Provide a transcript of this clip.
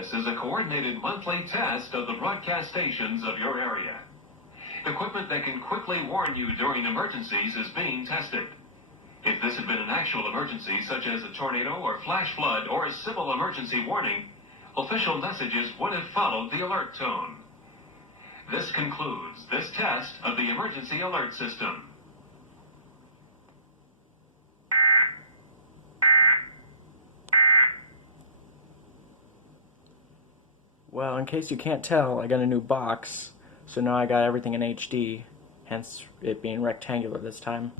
This is a coordinated monthly test of the broadcast stations of your area. Equipment that can quickly warn you during emergencies is being tested. If this had been an actual emergency, such as a tornado or flash flood or a civil emergency warning, official messages would have followed the alert tone. This concludes this test of the emergency alert system. Well, in case you can't tell, I got a new box, so now I got everything in HD, hence it being rectangular this time.